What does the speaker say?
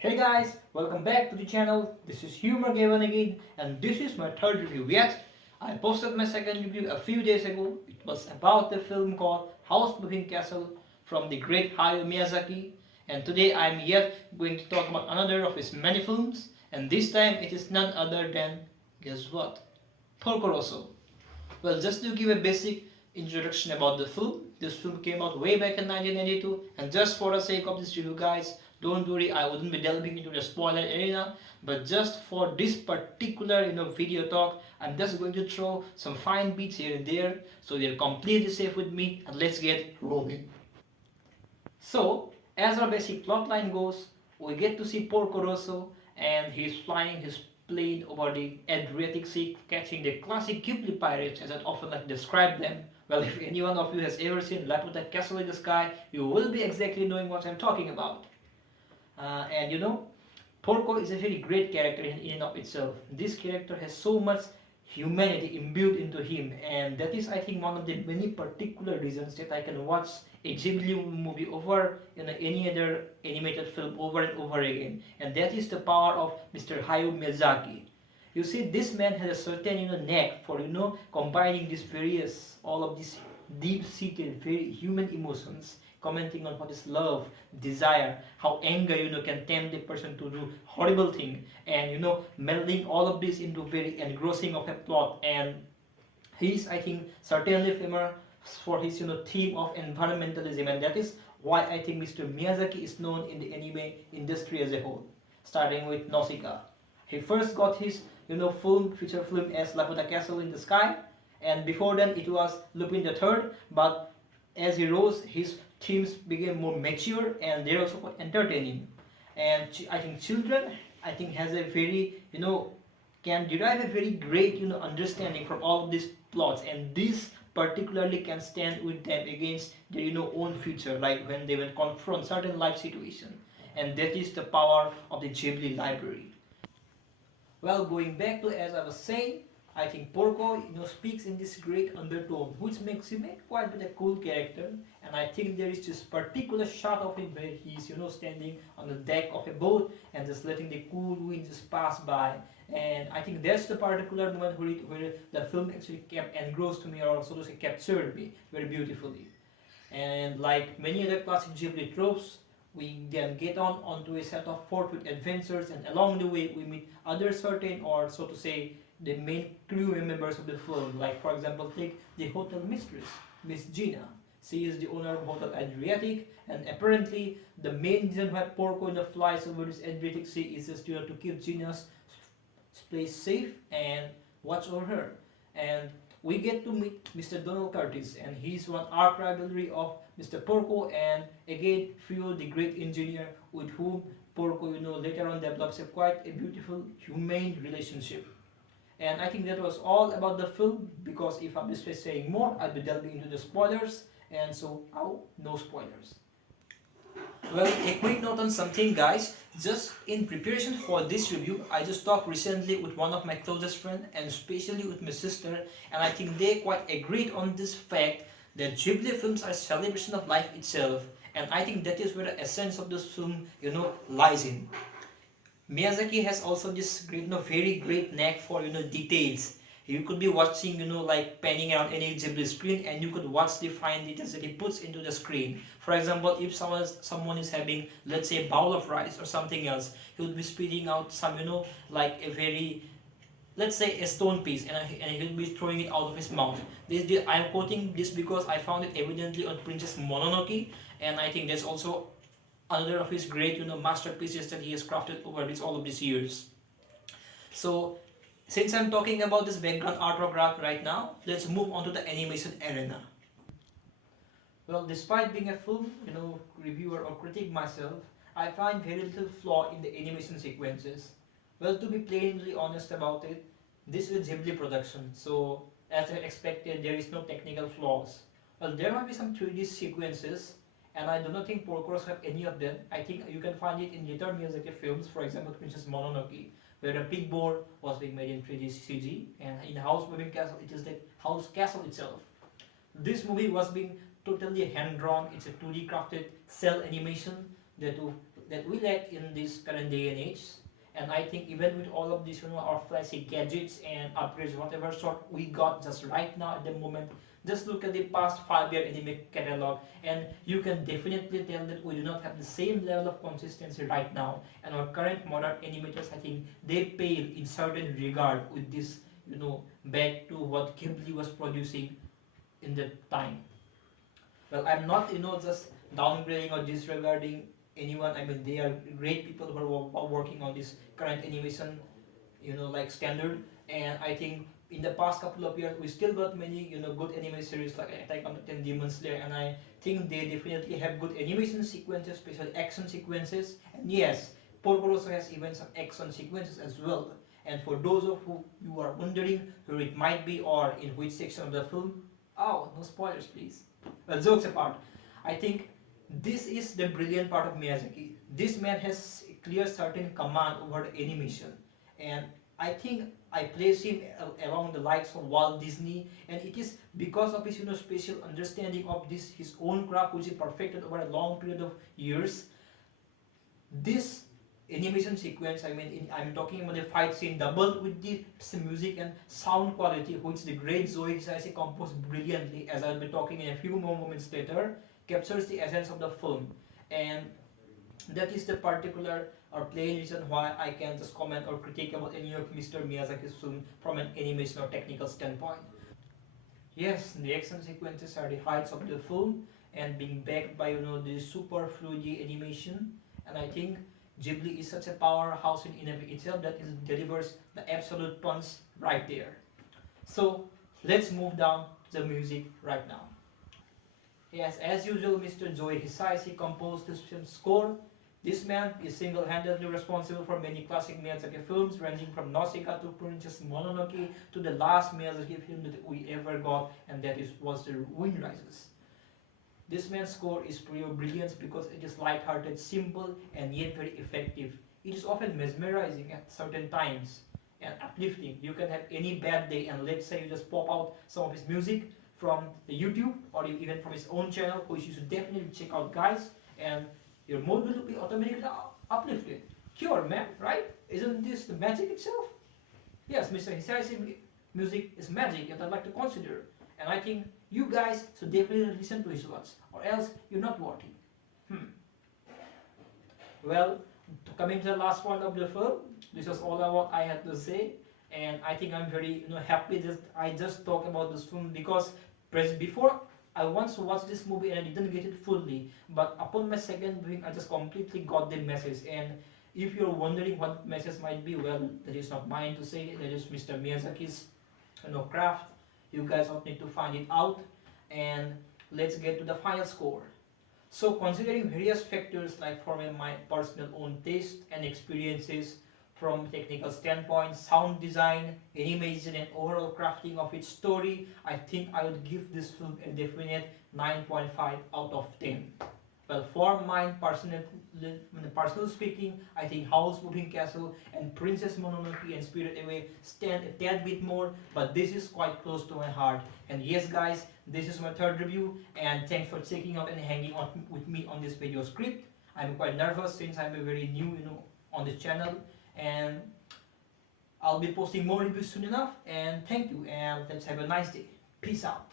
Hey guys, welcome back to the channel. This is Humor Given again, and this is my third review yet. I posted my second review a few days ago. It was about the film called House Moving Castle from the great Hayao Miyazaki, and today I am yet going to talk about another of his many films, and this time it is none other than, guess what? Porco Rosso. Well, just to give a basic introduction about the film, this film came out way back in 1992, and just for the sake of this review, guys, don't worry, I wouldn't be delving into the spoiler arena, but just for this particular video talk, I'm just going to throw some fine beats here and there, so you're completely safe with me, and let's get rolling. So, as our basic plotline goes, we get to see Porco Rosso and he's flying his plane over the Adriatic Sea, catching the classic Ghibli pirates as I often like to describe them. Well, if any one of you has ever seen Laputa Castle in the Sky, you will be exactly knowing what I'm talking about. And Porco is a very great character in and of itself. This character has so much humanity imbued into him, and that is, I think, one of the many particular reasons that I can watch a Ghibli movie over any other animated film over and over again, and that is the power of Mr. Hayao Miyazaki. You see, this man has a certain knack for combining these various all of these deep-seated, very human emotions, commenting on what is love, desire, how anger can tempt the person to do horrible thing, and melding all of this into very engrossing of a plot. And he is, I think, certainly famous for his theme of environmentalism, and that is why I think Mr. Miyazaki is known in the anime industry as a whole, starting with Nausicaa. He first got his feature film as Laputa Castle in the Sky, and before then it was Lupin the Third. But as he rose, his themes became more mature and they're also quite entertaining. And I think children, I think, has a very can derive a very great understanding from all of these plots, and this particularly can stand with them against their own future, like when they will confront certain life situation, and that is the power of the Ghibli library. Well, going back to as I was saying, I think Porco speaks in this great undertone, which makes him a quite a cool character. And I think there is this particular shot of him where he's standing on the deck of a boat and just letting the cool wind just pass by. And I think that's the particular moment where the film actually kept engrossed to me, or so to say captured me very beautifully. And like many other classic Ghibli tropes, we then get on onto a set of fortuitous adventures, and along the way we meet other certain, or so to say, the main crew members of the film. Like for example, take the hotel mistress, Miss Gina. She is the owner of Hotel Adriatic, and apparently the main reason why Porco flies over this Adriatic Sea is just to keep Gina's place safe and watch over her. And we get to meet Mr. Donald Curtis, and he's one arch rivalry of Mr. Porco, and again Frio, the great engineer, with whom Porco later on develops a quite a beautiful humane relationship. And I think that was all about the film, because if I'm just saying more, I'll be delving into the spoilers, and so no spoilers. Well, a quick note on something, guys. Just in preparation for this review, I just talked recently with one of my closest friends, and especially with my sister, and I think they quite agreed on this fact that Ghibli films are a celebration of life itself, and I think that is where the essence of this film, lies in. Miyazaki has also this great, very great knack for details. You could be watching, like panning around any Ghibli screen, and you could watch the fine details that he puts into the screen. For example, if someone is having, let's say, a bowl of rice or something else, he would be spitting out some, like a very, let's say, a stone piece, and he'll be throwing it out of his mouth. I'm quoting this because I found it evidently on Princess Mononoke, and I think that's also another of his great, masterpieces that he has crafted over all of these years. So, since I'm talking about this background artwork right now, let's move on to the animation arena. Well, despite being a film, reviewer or critic myself, I find very little flaw in the animation sequences. Well, to be plainly honest about it, this is a Ghibli production, so as I expected, there is no technical flaws. Well, there might be some 3D sequences, and I do not think Porco Rosso have any of them. I think you can find it in later Miyazaki films, for example, Princess Mononoke, where a big board was being made in 3D CG, and in House Moving Castle, it is the house castle itself. This movie was being totally hand drawn. It's a 2D crafted cell animation that that we lack in this current day and age. And I think even with all of these, our flashy gadgets and upgrades, whatever sort we got just right now at the moment, just look at the past 5 year anime catalog, and you can definitely tell that we do not have the same level of consistency right now. And our current modern animators, I think they pale in certain regard with this, back to what Ghibli was producing in that time. Well, I'm not, just downgrading or disregarding anyone. I mean, they are great people who are working on this current animation, like standard. And I think in the past couple of years, we still got many, good anime series like Attack on Titan, Demon Slayer, and I think they definitely have good animation sequences, especially action sequences. And yes, Porco Rosso has even some action sequences as well. And for those of you are wondering who it might be or in which section of the film, oh, no spoilers, please. Well, jokes apart, I think this is the brilliant part of Miyazaki. This man has a clear certain command over the animation, and I think I place him along the likes of Walt Disney, and it is because of his special understanding of this his own craft, which he perfected over a long period of years. This animation sequence, I mean, I'm talking about the fight scene doubled with the music and sound quality, which the great Zoe Hisaishi composed brilliantly, as I'll be talking in a few more moments later, captures the essence of the film. And that is the particular or plain reason why I can just comment or critique about any of Mr. Miyazaki's film from an animation or technical standpoint. Yes, the action sequences are the heights of the film, and being backed by the super fluid animation, and I think Ghibli is such a powerhouse in itself that it delivers the absolute punch right there. So let's move down to the music right now. Yes, as usual, Mr. Joe Hisaishi composed this film's score. This man is single-handedly responsible for many classic Miyazaki films, ranging from Nausicaa to Princess Mononoke to the last Miyazaki film that we ever got, and that was The Wind Rises. This man's score is pure brilliance because it is light-hearted, simple, and yet very effective. It is often mesmerizing at certain times and uplifting. You can have any bad day, and let's say you just pop out some of his music from the YouTube or even from his own channel, which you should definitely check out, guys. And your mood will be automatically uplifted. Cure, man, right? Isn't this the magic itself? Yes, Mr. Hisaishi music is magic, and I'd like to consider. And I think you guys should definitely listen to his words, or else you're not worthy. Hmm. Well, coming to the last point of the film, this was all what I had to say, and I think I'm very happy that I just talked about this film because before I once watched this movie and I didn't get it fully, but upon my second viewing, I just completely got the message. And if you're wondering what message might be, well, that is not mine to say. That is Mr. Miyazaki's, craft. You guys all need to find it out. And let's get to the final score. So, considering various factors like from my personal own taste and experiences, from technical standpoint, sound design, animation, and overall crafting of its story, I think I would give this film a definite 9.5 out of 10. Well, for mine, personal speaking, I think Howl's Moving Castle and Princess Mononoke and Spirit Away stand a tad bit more, but this is quite close to my heart. And yes, guys, this is my third review, and thanks for checking out and hanging out with me on this video script. I'm quite nervous since I'm a very new, on this channel, and I'll be posting more reviews soon enough. And thank you, and let's have a nice day. Peace out.